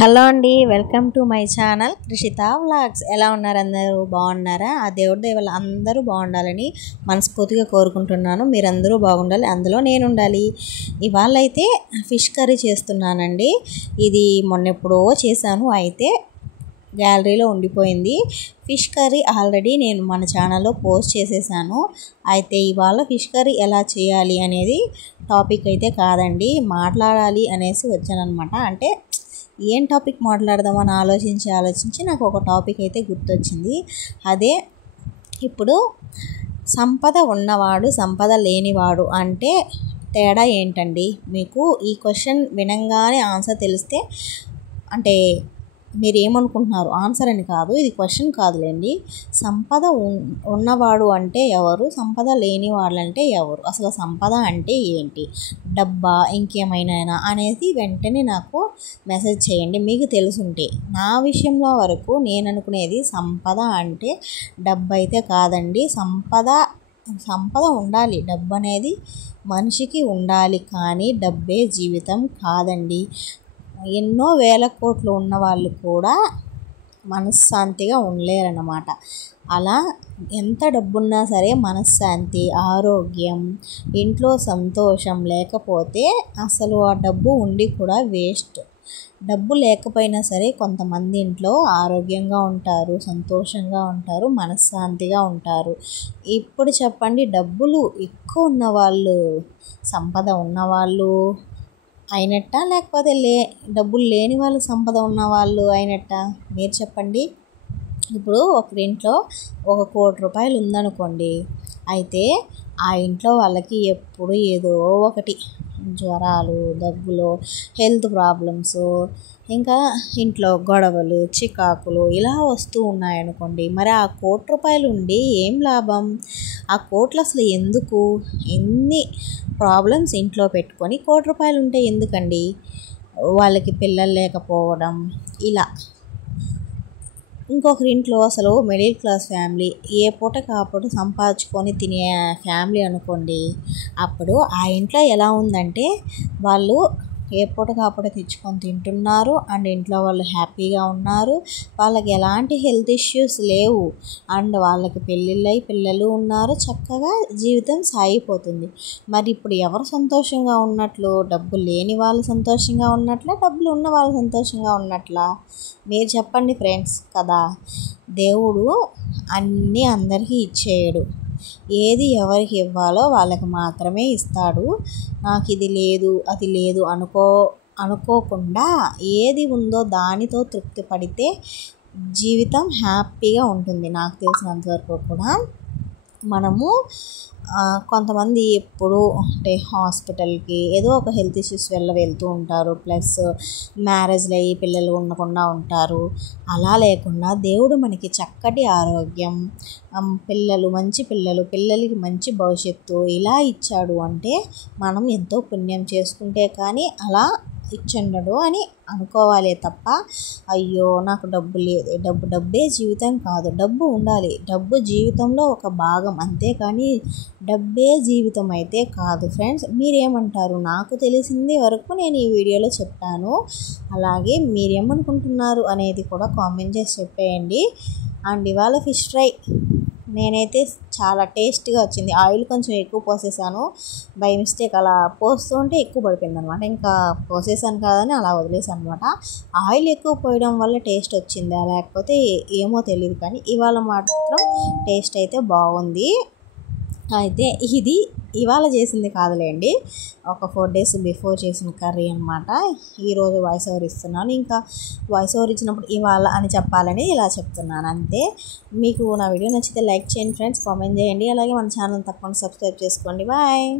Hello అండి, welcome to my channel Krishita vlogs. ఎలా ఉన్నారు? అందరూ బాగున్నారా? ఆ దేవుడి దయ వల్ల అందరూ బాగుండాలని మనస్ఫూర్తిగా కోరుకుంటున్నాను. మీరందరూ బాగుండాలి, అందులో నేను ఉండాలి. ఇవాళ అయితే ఫిష్ కర్రీ చేస్తున్నానండి. ఇది మొన్న ఎప్పుడో చేశాను, అయితే గ్యాలరీలో ఉండిపోయింది. ఫిష్ కర్రీ ఆల్రెడీ నేను మన ఛానల్లో పోస్ట్ చేసేసాను. అయితే ఇవాళ ఫిష్ కర్రీ ఎలా చేయాలి అనేది టాపిక్ అయితే కాదండి, మాట్లాడాలి అనేసి వచ్చానమాట. అంటే ఏం టాపిక్ మాట్లాడదామని ఆలోచించి నాకు ఒక టాపిక్ అయితే గుర్తొచ్చింది. అదే ఇప్పుడు సంపద ఉన్నవాడు, సంపద లేనివాడు అంటే తేడా ఏంటండి? మీకు ఈ క్వశ్చన్ వినంగానే ఆన్సర్ తెలిస్తే అంటే మీరు ఏమనుకుంటున్నారు? ఆన్సర్ అని కాదు, ఇది క్వశ్చన్ కాదులేండి. సంపద ఉన్నవాడు అంటే ఎవరు, సంపద లేని వాళ్ళంటే ఎవరు, అసలు సంపద అంటే ఏంటి, డబ్బా ఇంకేమైనా అనేది వెంటనే నాకు మెసేజ్ చేయండి మీకు తెలుసుంటే. నా విషయంలో వరకు నేను అనుకునేది సంపద అంటే డబ్బు అయితే కాదండి. సంపద ఉండాలి, డబ్బు అనేది మనిషికి ఉండాలి, కానీ డబ్బే జీవితం కాదండి. ఎన్నో వేల కోట్లు ఉన్న వాళ్ళు కూడా మనశ్శాంతిగా ఉండలేరన్నమాట. అలా ఎంత డబ్బున్నా సరే మనశ్శాంతి, ఆరోగ్యం, ఇంట్లో సంతోషం లేకపోతే అసలు ఆ డబ్బు ఉండి కూడా వేస్ట్. డబ్బు లేకపోయినా సరే కొంతమంది ఇంట్లో ఆరోగ్యంగా ఉంటారు, సంతోషంగా ఉంటారు, మనశ్శాంతిగా ఉంటారు. ఇప్పుడు చెప్పండి, డబ్బులు ఎక్కువ ఉన్నవాళ్ళు సంపద ఉన్నవాళ్ళు అయినట్ట, లేకపోతే డబ్బులు లేని వాళ్ళు సంపద ఉన్నవాళ్ళు అయినట్ట? మీరు చెప్పండి. ఇప్పుడు ఒకరింట్లో 1 కోటి రూపాయలు ఉందనుకోండి, అయితే ఆ ఇంట్లో వాళ్ళకి ఎప్పుడు ఏదో ఒకటి జ్వరాలు, దగ్గులు, హెల్త్ ప్రాబ్లమ్స్, ఇంకా ఇంట్లో గొడవలు, చికాకులు ఇలా వస్తూ ఉన్నాయనుకోండి. మరి ఆ 1 కోటి రూపాయలు ఉండి ఏం లాభం? ఆ కోట్లు అసలు ఎందుకు? ఎన్ని ప్రాబ్లమ్స్ ఇంట్లో పెట్టుకొని 1 కోటి రూపాయలు ఉంటే ఎందుకండి? వాళ్ళకి పిల్లలు లేకపోవడం ఇలా. ఇంకొకరింట్లో అసలు మిడిల్ క్లాస్ ఫ్యామిలీ, ఏ పూటకి ఆ పూట సంపాదించుకొని తినే ఫ్యామిలీ అనుకోండి. అప్పుడు ఆ ఇంట్లో ఎలా ఉందంటే వాళ్ళు ఏ పూటకి ఆ పూట తెచ్చుకొని తింటున్నారు, అండ్ ఇంట్లో వాళ్ళు హ్యాపీగా ఉన్నారు, వాళ్ళకి ఎలాంటి హెల్త్ ఇష్యూస్ లేవు, అండ్ వాళ్ళకి పెళ్ళిళ్ళయి పిల్లలు ఉన్నారు, చక్కగా జీవితం సాగిపోతుంది. మరి ఇప్పుడు ఎవరు సంతోషంగా ఉన్నట్లు? డబ్బు లేని వాళ్ళు సంతోషంగా ఉన్నట్లా, డబ్బులు ఉన్న వాళ్ళు సంతోషంగా ఉన్నట్లా? మీరు చెప్పండి ఫ్రెండ్స్. కదా, దేవుడు అన్నీ అందరికీ ఇచ్చేయడు. ఏది ఎవరికి ఇవ్వాలో వాళ్ళకి మాత్రమే ఇస్తాడు. నాకు ఇది లేదు అది లేదు అనుకోకుండా ఏది ఉందో దానితో తృప్తి పడితే జీవితం హ్యాపీగా ఉంటుంది. నాకు తెలిసినంతవరకు కూడా మనము కొంతమంది ఎప్పుడు అంటే హాస్పిటల్కి ఏదో ఒక హెల్త్ ఇష్యూస్ వెళ్తూ ఉంటారు, ప్లస్ మ్యారేజ్లు అయ్యి పిల్లలు ఉండకుండా ఉంటారు. అలా లేకుండా దేవుడు మనకి చక్కటి ఆరోగ్యం, మంచి పిల్లలకి మంచి భవిష్యత్తు ఇలా ఇచ్చాడు అంటే మనం ఎంతో పుణ్యం చేసుకుంటే కానీ అలా ఇచ్చుండడు అని అనుకోవాలే తప్ప, అయ్యో నాకు డబ్బు లేదు, డబ్బే జీవితం కాదు. డబ్బు ఉండాలి, డబ్బు జీవితంలో ఒక భాగం, అంతేకాని డబ్బే జీవితం అయితే కాదు. ఫ్రెండ్స్, మీరేమంటారు? నాకు తెలిసింది వరకు నేను ఈ వీడియోలో చెప్పాను. అలాగే మీరేమనుకుంటున్నారు అనేది కూడా కామెంట్ చేసి చెప్పేయండి. అండ్ ఇవాళ ఫిష్ ఫ్రై నేనైతే చాలా టేస్ట్గా వచ్చింది. ఆయిల్ కొంచెం ఎక్కువ పోసేసాను, బై మిస్టేక్ అలా పోస్తూ ఉంటే ఎక్కువ పడిపోయింది అనమాట. ఇంకా పోసేసాను కాదని అలా వదిలేసాను అనమాట. ఆయిల్ ఎక్కువ పోయడం వల్ల టేస్ట్ వచ్చిందా లేకపోతే ఏమో తెలియదు, కానీ ఇవాళ మాత్రం టేస్ట్ అయితే బాగుంది. అయితే ఇది ఇవాళ చేసింది కాదులేండి, ఒక 4 days బిఫోర్ చేసిన కర్రీ అనమాట. ఈరోజు వాయిస్ ఓవర్ ఇస్తున్నాను. ఇంకా వాయిస్ ఓవర్ ఇచ్చినప్పుడు ఇవాళ అని చెప్పాలని ఇలా చెప్తున్నాను అంతే. మీకు నా వీడియో నచ్చితే లైక్ చేయండి ఫ్రెండ్స్, కామెంట్ చేయండి, అలాగే మన ఛానల్ తప్పకుండా సబ్స్క్రైబ్ చేసుకోండి. బాయ్.